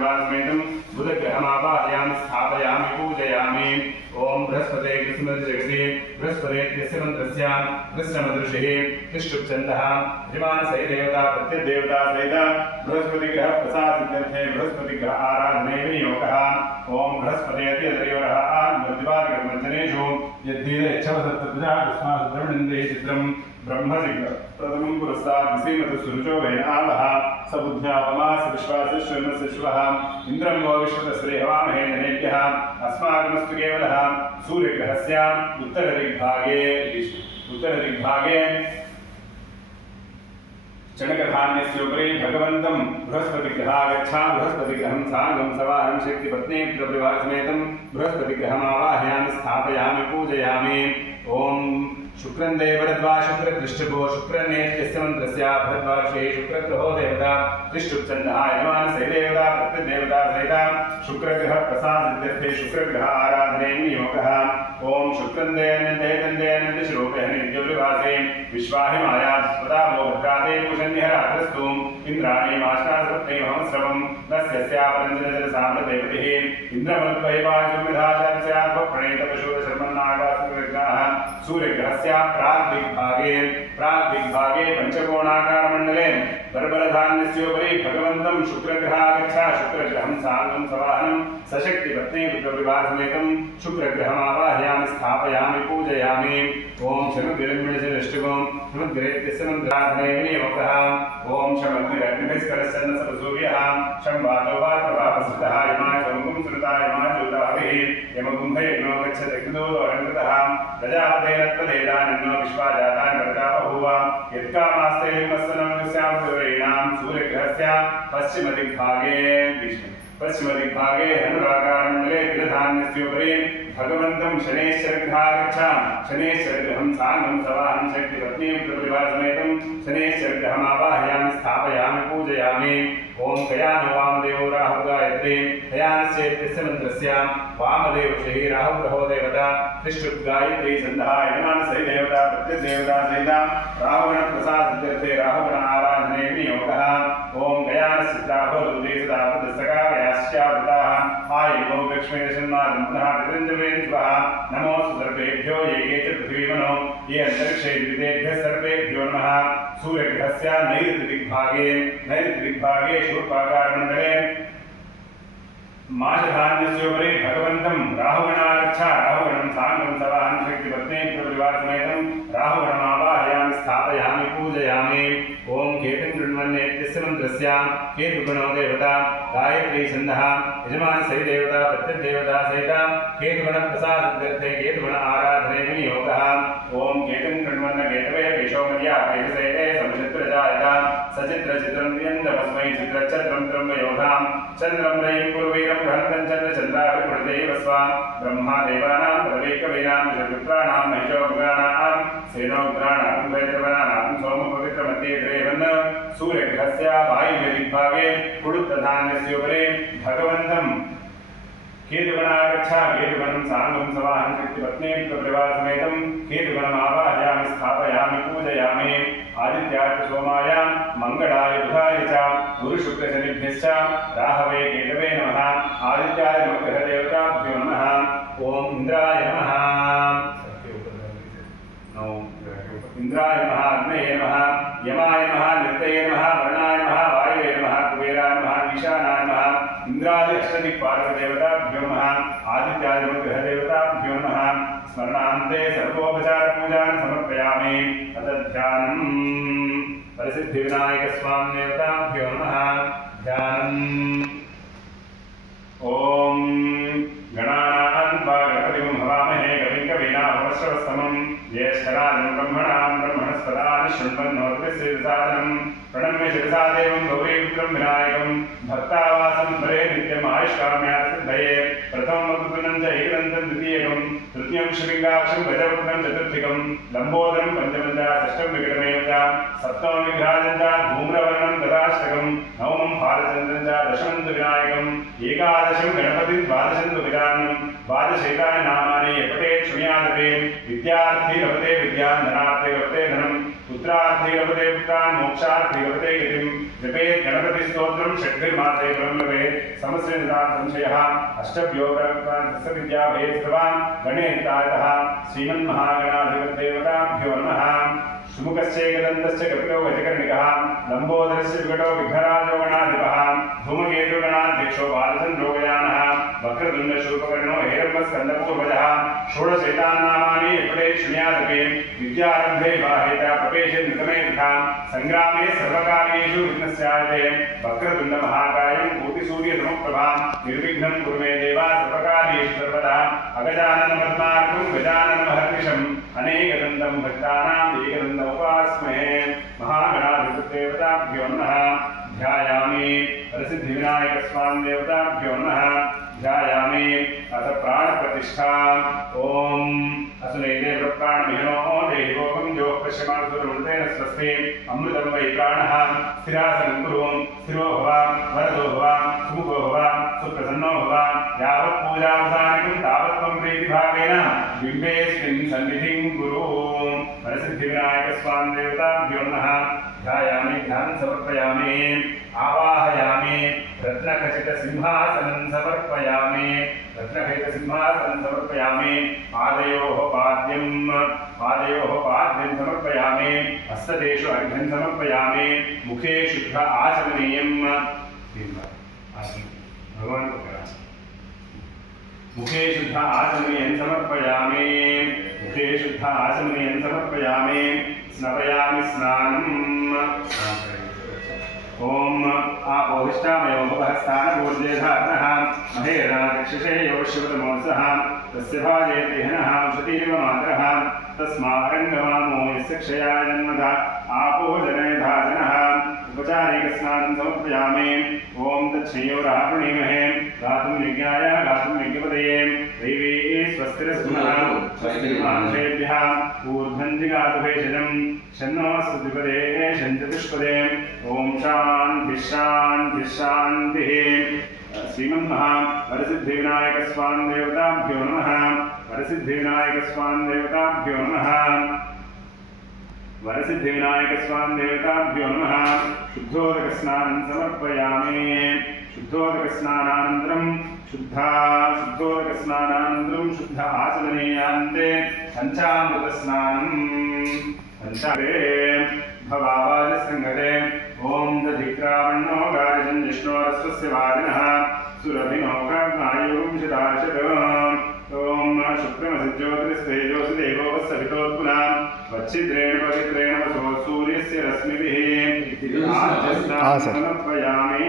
प्रविवासमेतं बुधग्रहमावाहयामि स्थापयामि पूजयामि। ओम बृहस्पते कृष्णजगति बृहस्पते कृष्ण मंत्रस्य कृष्णमदृषिः कृष्णचन्दः यजमान सहित देवता प्रत्यदेवता सहित बृहस्पति ग्रह प्रसाद सिद्ध्यर्थे बृहस्पति ग्रह आराधने विनियोगः। ओम बृहस्पते अतिरयोरः आत्मदिवादिकर्मजनेषु यद्धीरेच्छवसत्तजा तस्माद्द्रवणन्दे चित्रं ब्रह्मजिग्र प्रथमं पुरस्तात् विसीमतु सुरुचो वैनावः सबुद्ध्यापमास विश्वासश्रमस्य शिवः इन्द्रं वो विश्वतस्रे हवामहे जनेभ्यः अस्माकमस्तु केवलः सूर्यग्रहस्य उत्तरदिग्भागे चणकधान्यस्योपरि भगवन्तं बृहस्पतिग्रहागच्छा बृहस्पतिग्रहं साङ्गं सवाहं शक्तिपत्नी प्रविवासमेतं बृहस्पतिग्रहमावाहयामि स्थापयामि पूजयामि। ओम शुक्रं देवरद्वा शुक्रदृष्टभो शुक्रनेत्यस्य मंत्रस्य भरद्वार्षे शुक्रग्रहो देवता त्रिष्टुप्छन्दः यजमान सहित देवता प्रत्यदेवता सहित शुक्रग्रह प्रसाद सिद्ध्यर्थे शुक्रग्रह आराधने नियोगः। ओम शुक्रं देयनन्दे श्लोकः नित्यविवासे विश्वाहिमाया स्वदा वो भद्राते कुशन्यहरात्रस्तु इन्द्राणी माष्टासपत्ने महस्रवं नस्यस्यापरञ्जनजलसाम्रदेवतिः इन्द्रमल्पैवाजुर्मिधाचार्यस्यात्मप्रणेतपशूरशर्मन्नागासुरग्रहः सूर्यग्रहस्य प्राग्दिग्भागे पंचकोणाकारमण्डले बर्बरधान्यस्योपरि भगवन्तं शुक्रग्रहागच्छा शुक्रग्रहं साङ्गं सवाहनं सशक्तिपत्नी रुद्रविवासमेतं शुक्रग्रहमावाहयामि स्थापयामि पूजयामि। ओम शनुग्रहमिषदृष्टिगों शमुद्रेत्यस्य मन्त्राधने विनियोगः। ओम शमग्निरग्निभिस्करश्चन्नसपसूर्यः शं वातो वातप्रभावसुतः यमा शमुगुं सुरता यमा ज्योताभिः यमगुम्भयज्ञो गच्छदग्नो अरङ्कृतः प्रजापतेन त्वदेदानिन्नो विश्वाजातानि प्रजापभूव यत्कामास्ते हिमस्सनं युस्यां सूर्येणां सूर्यग्रहस्य पश्चिमदिग्भागे हनुराकारमण्डले तिलधान्यस्योपरि भगवन्तं शनैश्चरग्रहागच्छा शनैश्चरग्रहं साङ्गं सवाहं शक्तिपत्नीं प्रविवासमेतं शनैश्चरग्रहमावाहयामि स्थापयामि पूजयामि। ओम कयानो वामदेवो राहु गायत्री कयानस्येत्यस्य मंत्रस्य वामदेवः राहुग्रहो देवता त्रिष्टुप् गायत्री छन्दः यजमान सहित देवता प्रत्यदेवता सहित राहुगणप्रसाद सिद्ध्यर्थे राहुगण आराधने विनियोगः। ओम कयानस्यत्राभोदेशदापदस्तका कयास्यावृताः आयुर्गो लक्ष्मी दशन्मादं पुनः पितृञ्जवेन्स्वः नमोऽस्तु सर्वेभ्यो ये के च पृथ्वीमनो ये अन्तरिक्षे द्वितेभ्यः सर्वेभ्यो नमः। सूर्यग्रहस्य नैऋत्यदिग्भागे शूर्पाकारमण्डले माषधान्यस्योपरि भगवन्तं राहुगणागच्छा राहुगणं साङ्गं सवाहं शक्तिपत्नी प्रविवासमेतं राहुगणमावाहयामि स्थापयामि पूजयामि। ओम केतुं गृह्णन्नेत्यस्य मंत्रस्य केतुगणो देवता गायत्री छन्दः यजमान सहित देवता प्रत्यदेवता सहित केतुगणप्रसाद सिद्ध्यर्थे केतुगण आराधने विनियोगः। ओम केतुं गृह्णन् केतवे पेशोमर्या पेशसेते समचित्रजायत सचित्रचित्रं प्रियन्तमस्मै चित्रच्छत्रं त्र्यम्बयोधां चन्द्रं रयिं पूर्वीरं बृहन्तं चन्द्रचन्द्राभिपुरदैव स्वां ब्रह्मादेवानां प्रवेकवीनां विषपुत्राणां महिषोग्राणां सेनोग्राणां वैद्रवनानां सोमपवित्रमध्ये द्रेवन् सूर्यग्रहस्य वायुव्यदिग्भागे कुडुत्तधान्यस्योपरि भगवन्तं केतुगणागच्छा केतुगणं साङ्गं सवाहं शक्तिपत्नीं प्रविवासमेतं केतुगणमावाहयामि स्थापयामि पूजयामि। आदित्याय सोमाय मंगलाय बुधाय च गुरुशुक्रशनिभ्यश्च राहवे केतवे नमः। आदित्याय नमः ग्रहदेवताभ्यो नमः। ओम इंद्राय नमः इंद्राय नमः अग्नये नमः यमाय नमः नित्यये नमः वर्णाय नमः वायुवे नमः कुबेराय नमः ईशानाय नमः इंद्रादि अष्टदिक्पालकदेवताभ्यो नमः। आदित्याय नमः ग्रहदेवताभ्यो नमः। स्मरणान्ते सर्वोपचारपूजान् समर्पयामि। तदध्यानम् परिसिद्धिविनायकस्वामी देवताभ्यो नमः। ध्यानम् ओम गणानां गणपतिं हवामहे कविं कवीनामुपश्रवस्तमं ज्येष्ठराजं ब्रह्मणां ब्रह्मणस्पदानि शृण्वन्नोतिश्रीसादनं प्रणम्य शिरसा देवं गौरीपुत्रं विनायकं भक्तावासं स्मरे नित्यम् आयुष्काम्यासिद्धये प्रथमं वक्तुनं च एकदन्तं द्वितीयकं तृतीयं श्रीलिङ्गाक्षं गजवक्त्रं चतुर्थीकं लम्बोदरं पञ्चमं च षष्ठं विकटमेव च सप्तमं विघ्राजं च धूम्रवर्णं तदाष्टकं नवमं फालचन्द्रं च दशमं तु विनायकं एकादशं गणपतिं द्वादशं तु गजाननं द्वादशैतानि नामानि यपठेत् शृणुयादपि विद्यार्थी लभते विद्यां धनार्थी लभते धनं पुत्रार्थी लभते पुत्रान् मोक्षार्थी लभते गतिं जपेत् गणपतिस्तोत्रं षड्भिर्मासे ब्रह्मवे समस्येन्द्रान् संशयः अष्टभ्योगस्य विद्याभयस्त्वां गणेतायतः श्रीमन्महागणाधिपतिदेवताभ्यो नमः सुमुखस्यैकदन्तस्य कपिलो गजकर्णिकः लम्बोदरस्य विकटो विघ्नराजो गणाधिपः धूमकेतुगणाध्यक्षो बालचन्द्रो गजानः वक्रतुण्डशूर्पकर्णो हेरम्बस्कन्दपूर्वजः षोडशैतान्नामानि एपटे शृणुयादपि विद्यारम्भे विवाहेत प्रवेशे नितमे तथा सङ्ग्रामे सर्वकार्येषु विघ्नस्यायते वक्रतुण्डमहाकायं कोटिसूर्यसमप्रभां निर्विघ्नं कुरु मे देवा सर्वकार्येषु सर्वदा अगजाननपद्मार्कं गजाननमहर्निशम् अनेकदन्तं भक्तानाम् एकदन्तमुपास्महे महागणाधिपतिदेवताभ्यो नमः ध्यायामि प्रसिद्धिविनायकस्वामी देवताभ्यो नमः ध्यायामि अथ प्राणप्रतिष्ठा ॐ असुनैते प्राणमिहनो देहिभोगं जो पश्यमानसुरवृतेन स्वस्ति अमृतं वै प्राणः स्थिरासनं कुरु स्थिरो भव वरदो भव सुमुखो भव सुप्रसन्नो भव यावत् पूजावसानिकं तावत् त्वं प्रीतिभावेन बिम्बेऽस्मिन् सन्निधिं कुरु वरसिद्धिविनायकस्वामी देवताभ्यो नमः ध्यायामि ध्यानं समर्पयामि आवाहयामि रत्नखचितसिंहासनं समर्पयामि रत्नखचितसिंहासनं समर्पयामि पादयोः पाद्यं समर्पयामि हस्तदेषु अर्घ्यं समर्पयामि मुखे शुद्ध आचमनीयं भगवान को करा मुखे शुद्ध आचमनीयं समर्पयामि मुखे शुद्ध आचमनीयं समर्पयामि स्नापयामि स्नानम् ओम आपोहिष्ठामयो भवः स्थानपूर्जेधात्मः महेरणाचक्षुषे योश्यवतमोत्सः तस्य भाजेतिहनः उषतीरिव मातरः तस्मारङ्गमामो यस्य क्षया जन्मधा आपो जनयधाजनः उपचारिकस्नानं समर्पयामि ॐ तच्छयोरः प्रणीमहे गातुं यज्ञाय गातुं यज्ञपदये दैवी स्वस्तिरस्मः स्वस्तिर्मानुषेभ्यः ऊर्ध्वं जिगातु भेषजं शन्नो स्तुतिपदे शञ्चतुष्पदे ॐ शान्तिः शान्तिः शान्तिः श्रीमन्महा वरसिद्धिविनायकस्वामी देवताभ्यो नमः वरसिद्धिविनायकस्वामी देवताभ्यो नमः वरसिद्धिविनायकस्वामी देवताभ्यो नमः शुद्धोदकस्नानं समर्पयामि शुद्धोदकस्नानानन्तरं शुद्धोदकस्नानानन्तरं शुद्ध आचमनीयान्ते पञ्चामृतस्नानं पञ्चामृते भवावाजसङ्गते ॐ दधिक्रावण्णो गायजं जिष्णोरस्वस्य वादिनः सुरभिनो प्राज्ञायुंशदाशत ॐ शुक्रमसज्योतिस्तेजोसि देवोपस्सवितोत्पुनां वच्छिद्रेण पवित्रेण वसो सूर्यस्य रश्मिभिः समर्पयामि